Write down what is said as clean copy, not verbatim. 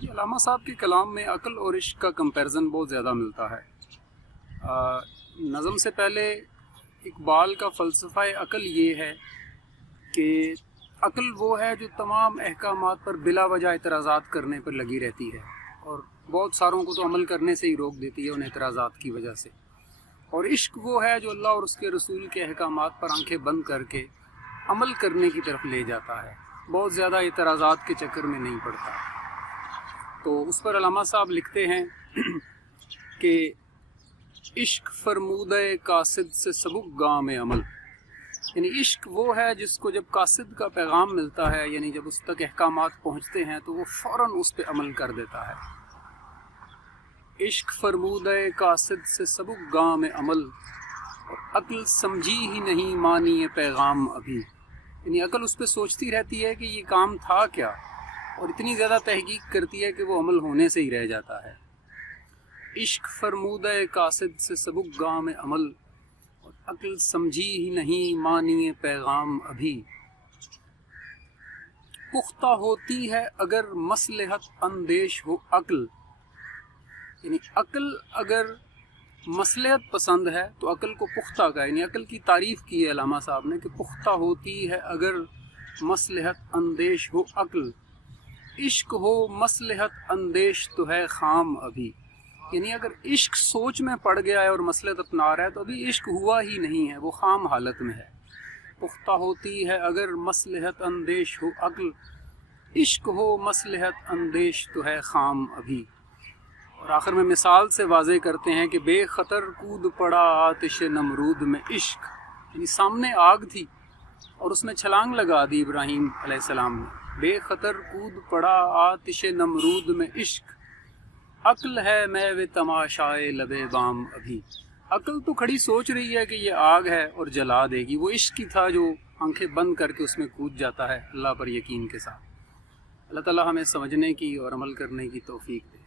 جی علامہ صاحب کے کلام میں عقل اور عشق کا کمپیرزن بہت زیادہ ملتا ہے۔ نظم سے پہلے اقبال کا فلسفہ عقل یہ ہے کہ عقل وہ ہے جو تمام احکامات پر بلا وجہ اعتراضات کرنے پر لگی رہتی ہے اور بہت ساروں کو تو عمل کرنے سے ہی روک دیتی ہے ان اعتراضات کی وجہ سے، اور عشق وہ ہے جو اللہ اور اس کے رسول کے احکامات پر آنکھیں بند کر کے عمل کرنے کی طرف لے جاتا ہے، بہت زیادہ اعتراضات کے چکر میں نہیں پڑتا۔ تو اس پر علامہ صاحب لکھتے ہیں کہ عشق فرمودہ قاصد سے سبک گام عمل، یعنی عشق وہ ہے جس کو جب قاصد کا پیغام ملتا ہے، یعنی جب اس تک احکامات پہنچتے ہیں تو وہ فوراً اس پہ عمل کر دیتا ہے۔ عشق فرمودہ قاصد سے سبک گام عمل، اور عقل سمجھی ہی نہیں مانی یہ پیغام ابھی، یعنی عقل اس پہ سوچتی رہتی ہے کہ یہ کام تھا کیا، اور اتنی زیادہ تحقیق کرتی ہے کہ وہ عمل ہونے سے ہی رہ جاتا ہے۔ عشق فرمودہ قاصد سے سبک گام عمل، اور عقل سمجھی ہی نہیں مانی پیغام ابھی، پختہ ہوتی ہے اگر مصلحت اندیش ہو عقل، یعنی عقل اگر مصلحت پسند ہے تو عقل کو پختہ کا، یعنی عقل کی تعریف کی ہے علامہ صاحب نے کہ پختہ ہوتی ہے اگر مصلحت اندیش ہو عقل، عشق ہو مصلحت اندیش تو ہے خام ابھی، یعنی اگر عشق سوچ میں پڑ گیا ہے اور مصلحت اپنا رہا ہے تو ابھی عشق ہوا ہی نہیں ہے، وہ خام حالت میں ہے۔ پختہ ہوتی ہے اگر مصلحت اندیش ہو عقل، عشق ہو مصلحت اندیش تو ہے خام ابھی۔ اور آخر میں مثال سے واضح کرتے ہیں کہ بے خطر کود پڑا آتش نمرود میں عشق، یعنی سامنے آگ تھی اور اس میں چھلانگ لگا دی ابراہیم علیہ السلام نے، بے خطر کود پڑا آتش نمرود میں عشق، عقل ہے میوے تماشائے لبے بام ابھی، عقل تو کھڑی سوچ رہی ہے کہ یہ آگ ہے اور جلا دے گی، وہ عشق ہی تھا جو آنکھیں بند کر کے اس میں کود جاتا ہے اللہ پر یقین کے ساتھ۔ اللہ تعالیٰ ہمیں سمجھنے کی اور عمل کرنے کی توفیق دے۔